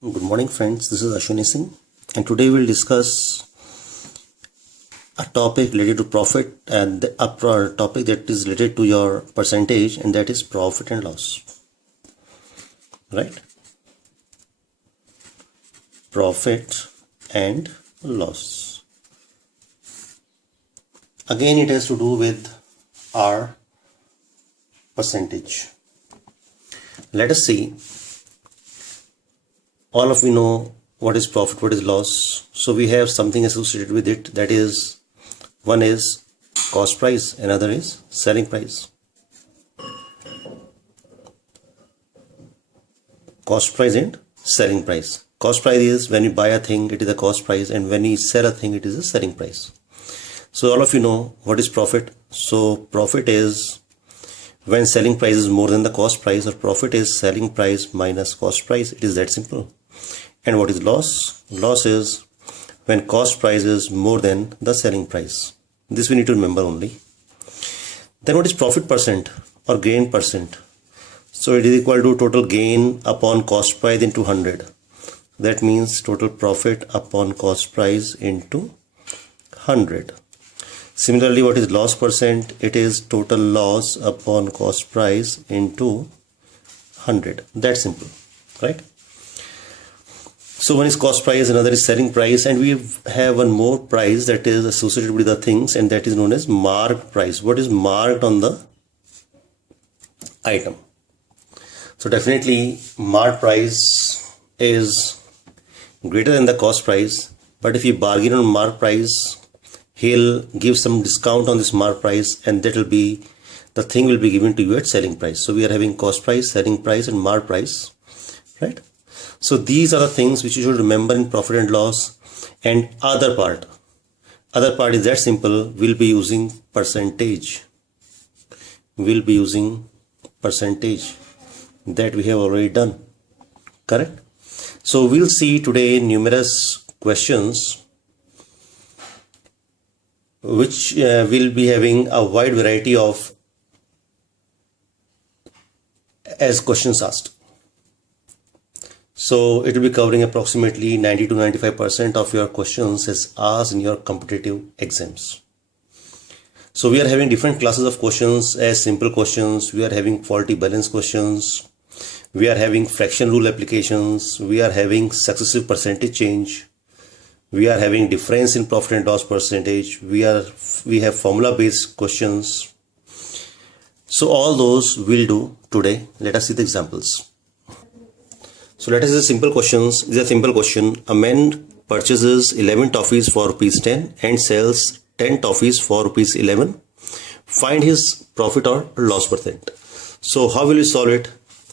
Good morning friends, this is Ashwini Singh and today we'll discuss a topic related to profit and a topic that is related to your percentage, and that is profit and loss. Right? Profit and loss. Again, it has to do with our percentage. Let us see. All of you know what is profit, what is loss. So we have something associated with it, that is, one is cost price, another is selling price. Cost price and selling price. Cost price is when you buy a thing, it is a cost price, and when you sell a thing, it is a selling price. So all of you know what is profit. So profit is when selling price is more than the cost price, or profit is selling price minus cost price. It is that simple. And what is loss? Loss is when cost price is more than the selling price. This we need to remember only. Then what is profit percent or gain percent? So it is equal to total gain upon cost price into 100. That means total profit upon cost price into 100. Similarly, what is loss percent? It is total loss upon cost price into 100. That's simple, right? So one is cost price, another is selling price, and we have one more price that is associated with the things, and that is known as marked price. What is marked on the item? So definitely marked price is greater than the cost price, but if you bargain on marked price, he'll give some discount on this marked price, and that will be, the thing will be given to you at selling price. So we are having cost price, selling price, and marked price, right? So these are the things which you should remember in profit and loss. And other part is that simple. We'll be using percentage. We'll be using percentage that we have already done. Correct? So we'll see today numerous questions which will be having a wide variety of as questions asked. So it will be covering approximately 90 to 95% of your questions as asked in your competitive exams. So we are having different classes of questions as simple questions. We are having faulty balance questions. We are having fraction rule applications. We are having successive percentage change. We are having difference in profit and loss percentage. We have formula based questions. So all those we'll do today. Let us see the examples. So let us see simple questions. This is a simple question. A man purchases 11 toffees for rupees 10 and sells 10 toffees for rupees 11. Find his profit or loss percent. So how will you solve it?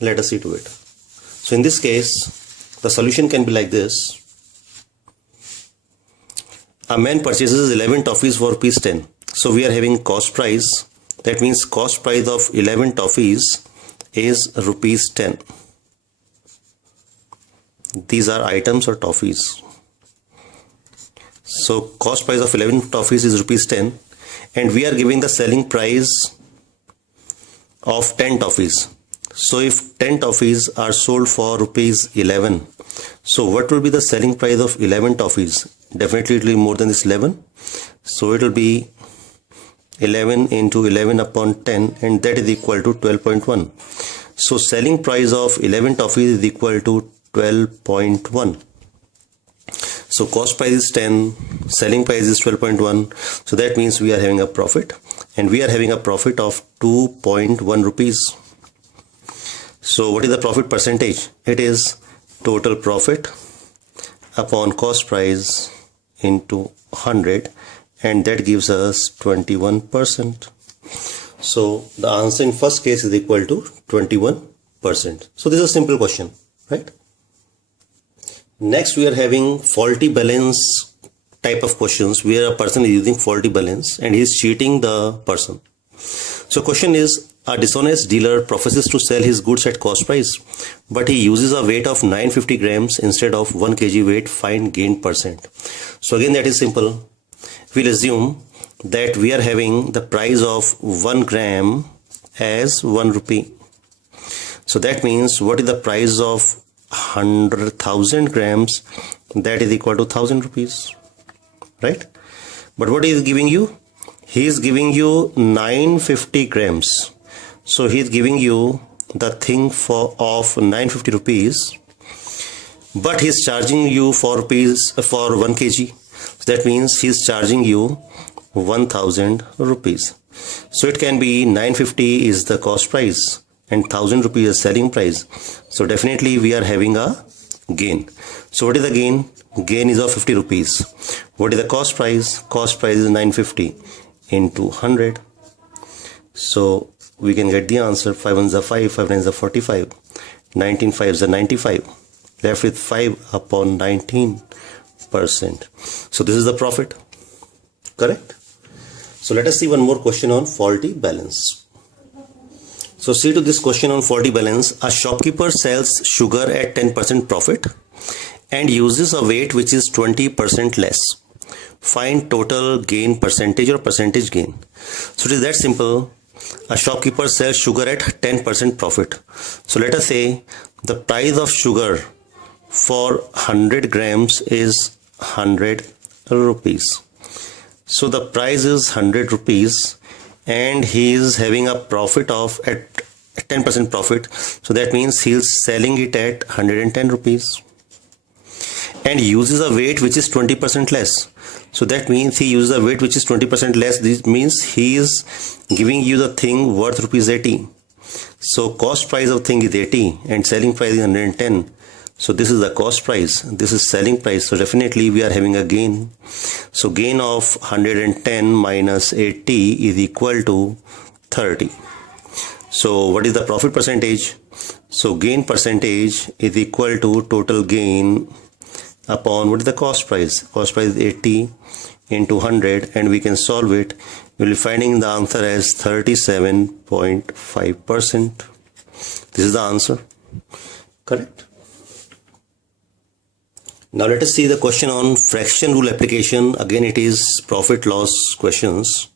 Let us see to it. So in this case, the solution can be like this. A man purchases 11 toffees for rupees 10. So we are having cost price. That means cost price of 11 toffees is rupees 10. These are items or toffees. So cost price of 11 toffees is rupees 10, and we are giving the selling price of 10 toffees. So if 10 toffees are sold for rupees 11, so what will be the selling price of 11 toffees? Definitely it will be more than this 11. So it will be 11 into 11 upon 10, and that is equal to 12.1. So selling price of 11 toffees is equal to 12.1. So cost price is 10, selling price is 12.1. So that means we are having a profit, and we are having a profit of 2.1 rupees. So what is the profit percentage? It is total profit upon cost price into 100, and that gives us 21%. So the answer in first case is equal to 21%. So this is a simple question, right? Next we are having faulty balance type of questions where a person is using faulty balance and he is cheating the person. So question is, a dishonest dealer professes to sell his goods at cost price, but he uses a weight of 950 grams instead of 1 kg weight. Find gain percent. So again, that is simple. We'll assume that we are having the price of 1 gram as 1 rupee. So that means what is the price of 100,000 grams, that is equal to 1000 rupees, right? But what he is giving you? He is giving you 950 grams. So he is giving you the thing of 950 rupees, but he is charging you for 1 kg. So that means he is charging you 1000 rupees. So it can be 950 is the cost price and 1000 rupees is selling price. So definitely we are having a gain. So what is the gain? Gain is of 50 rupees. What is the cost price? Cost price is 950 into 100. So we can get the answer. 5 ones are 5, 5 nines are 45, 19 fives are 95. Left with 5 upon 19%. So this is the profit. Correct? So let us see one more question on faulty balance. So see to this question on faulty balance. A shopkeeper sells sugar at 10% profit and uses a weight which is 20% less. Find total gain percentage or percentage gain. So it is that simple. A shopkeeper sells sugar at 10% profit. So let us say the price of sugar for 100 grams is 100 rupees. So the price is 100 rupees and he is having a profit of at 10% profit. So that means he is selling it at 110 rupees and uses a weight which is 20% less. So that means he uses a weight which is 20% less. This means he is giving you the thing worth rupees 80. So cost price of thing is 80 and selling price is 110. So this is the cost price, this is selling price. So definitely we are having a gain. So gain of 110 minus 80 is equal to 30. So what is the profit percentage? So gain percentage is equal to total gain upon what is the cost price? Cost price is 80 into 100 and we can solve it. We will be finding the answer as 37.5%. This is the answer. Correct? Now let us see the question on fraction rule application. Again it is profit loss questions.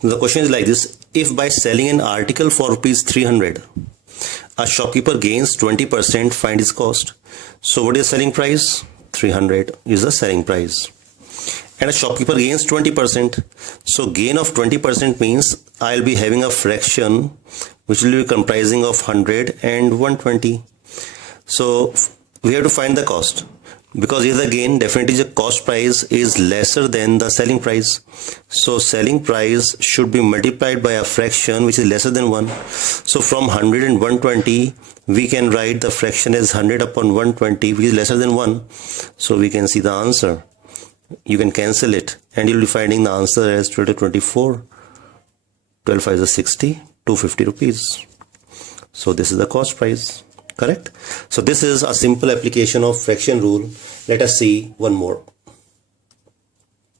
The question is like this. If by selling an article for rupees 300, a shopkeeper gains 20%, find his cost. So what is the selling price? 300 is the selling price. And a shopkeeper gains 20%. So gain of 20% means I'll be having a fraction which will be comprising of 100 and 120. So we have to find the cost. Because here again definitely the cost price is lesser than the selling price. So selling price should be multiplied by a fraction which is lesser than 1. So from 100 and 120 we can write the fraction as 100 upon 120 which is lesser than 1. So we can see the answer. You can cancel it and you'll be finding the answer as 12 to 24. 12 5 is 60, 250 rupees. So this is the cost price. Correct? So this is a simple application of fraction rule. Let us see one more.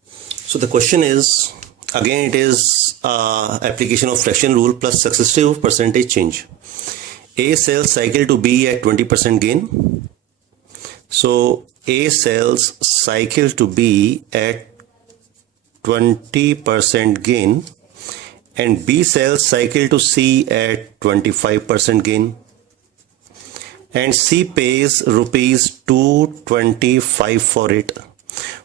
So the question is, again it is application of fraction rule plus successive percentage change. A sells cycle to B at 20% gain. So A sells cycle to B at 20% gain and B sells cycle to C at 25% gain. And C pays rupees 225 for it.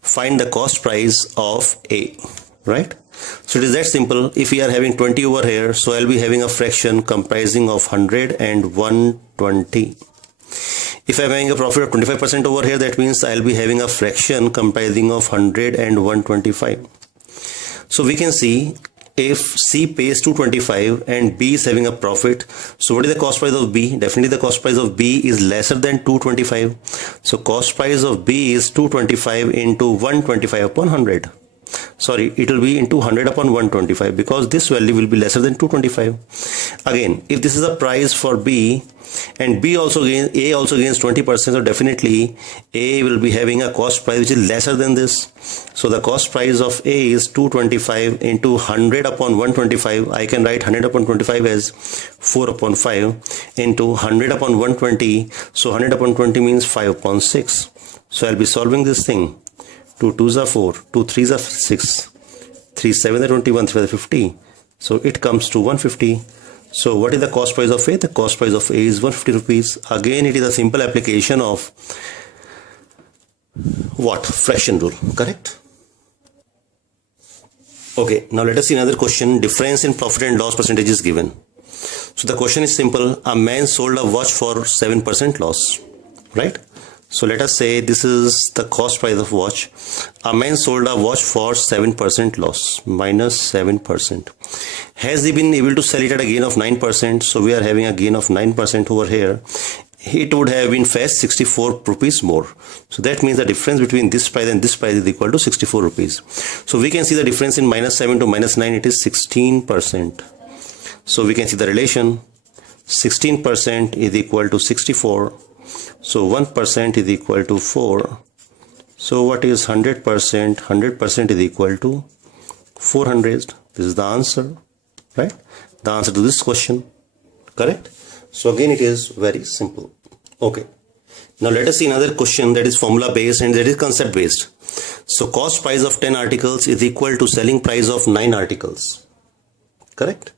Find the cost price of A, right? So it is that simple. If we are having 20 over here, so I'll be having a fraction comprising of 100 and 120. If I'm having a profit of 25% over here, that means I'll be having a fraction comprising of 100 and 125. So we can see if C pays 225 and B is having a profit, so what is the cost price of B? Definitely the cost price of B is lesser than 225. So cost price of B is 225 into 125 upon 100. Sorry, it will be into 100 upon 125 because this value will be lesser than 225. Again, if this is a price for B and B also gains, A also gains 20%, so definitely A will be having a cost price which is lesser than this. So the cost price of A is 225 into 100 upon 125. I can write 100 upon 25 as 4 upon 5 into 100 upon 120. So 100 upon 20 means 5 upon 6. So I'll be solving this thing. 2 2s are 4, 2 3s are 6, 3 7 are 21, 3 are 50. So it comes to 150. So what is the cost price of A? The cost price of A is 150 rupees. Again, it is a simple application of what? Fraction rule, correct? Okay, now let us see another question. Difference in profit and loss percentage is given. So the question is simple. A man sold a watch for 7% loss, right? So let us say this is the cost price of watch. A man sold a watch for 7% loss, minus 7%. Has he been able to sell it at a gain of 9%? So we are having a gain of 9% over here. It would have been fetched 64 rupees more. So that means the difference between this price and this price is equal to 64 rupees. So we can see the difference in minus 7 to minus 9, it is 16%. So we can see the relation. 16% is equal to 64. So 1% is equal to 4. So what is 100%? 100% is equal to 400. This is the answer, right? The answer to this question, correct? So again, it is very simple. Okay. Now let us see another question that is formula based and that is concept based. So cost price of 10 articles is equal to selling price of 9 articles, correct?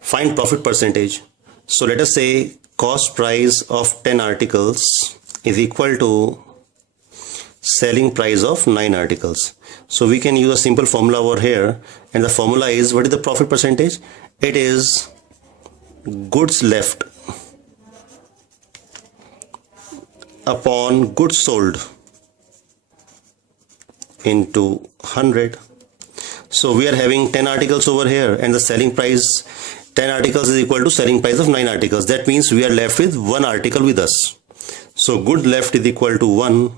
Find profit percentage. So let us say cost price of 10 articles is equal to selling price of 9 articles. So we can use a simple formula over here, and the formula is, what is the profit percentage? It is goods left upon goods sold into 100. So we are having 10 articles over here, and the selling price 10 articles is equal to selling price of 9 articles. That means we are left with 1 article with us. So good left is equal to 1.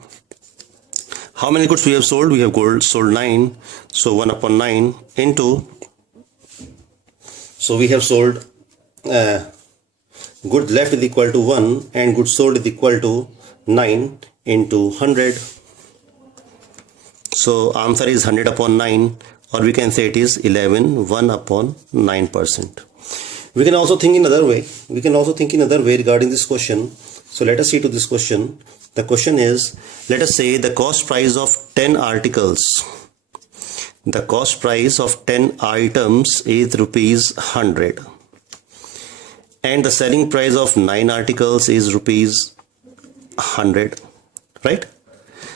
How many goods we have sold? We have sold 9. So 1 upon 9 into, so we have sold good left is equal to 1 and good sold is equal to 9 into 100. So answer is 100 upon 9, or we can say it is 11, 1 upon 9%. We can also think in another way. Regarding this question. So let us see to this question. The question is, let us say the cost price of 10 articles. The cost price of 10 items is rupees 100. And the selling price of 9 articles is rupees 100, right?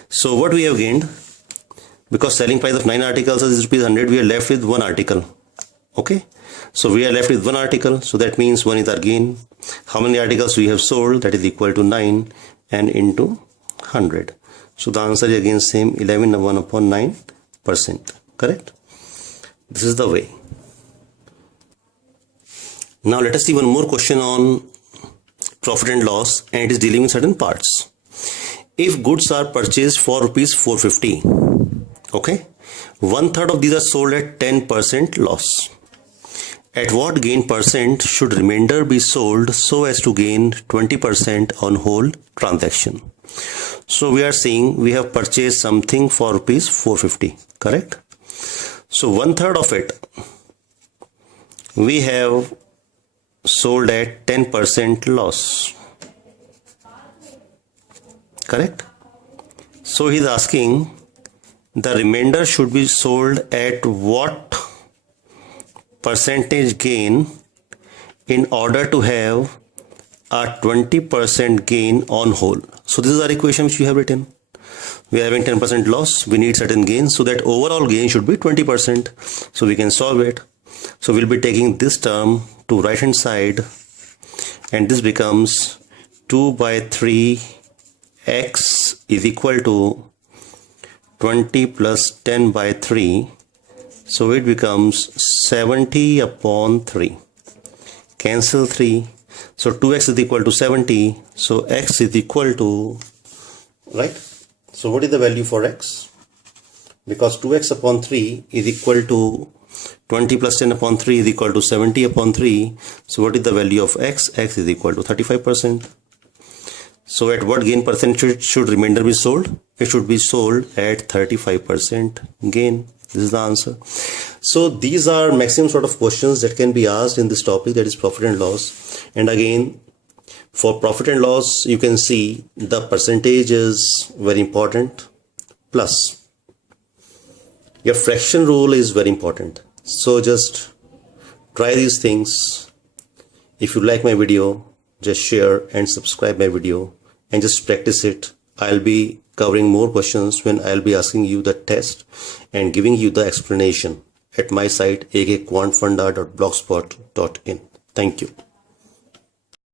So what we have gained, because selling price of 9 articles is rupees 100, we are left with 1 article. Okay, so we are left with 1 article, so that means 1 is our gain. How many articles we have sold? That is equal to 9 and into 100. So the answer is again same, 11, 1 upon 9%, correct? This is the way. Now let us see one more question on profit and loss, and it is dealing with certain parts. If goods are purchased for rupees 450, okay, 1/3 of these are sold at 10% loss. At what gain percent should remainder be sold so as to gain 20% on whole transaction? So we are saying we have purchased something for rupees 450, correct? So 1/3 of it we have sold at 10% loss, correct? So he is asking the remainder should be sold at what percentage gain in order to have a 20% gain on whole. So this is our equation which we have written. We are having 10% loss, we need certain gain, so that overall gain should be 20%. So we can solve it. So we'll be taking this term to right hand side, and this becomes 2/3 x is equal to 20 plus 10/3. So it becomes 70 upon 3. Cancel 3. So 2x is equal to 70. So x is equal to, right? So what is the value for x? Because 2x upon 3 is equal to 20 plus 10 upon 3 is equal to 70 upon 3. So what is the value of x? X is equal to 35%. So at what gain percentage should remainder be sold? It should be sold at 35% gain. This is the answer. So these are maximum sort of questions that can be asked in this topic, that is profit and loss. And again, for profit and loss, you can see the percentage is very important. Plus, your fraction rule is very important. So just try these things If you like my video, just share and subscribe my video and just practice it. I'll be covering more questions when I'll be asking you the test and giving you the explanation at my site akquantfunda.blogspot.in. Thank you.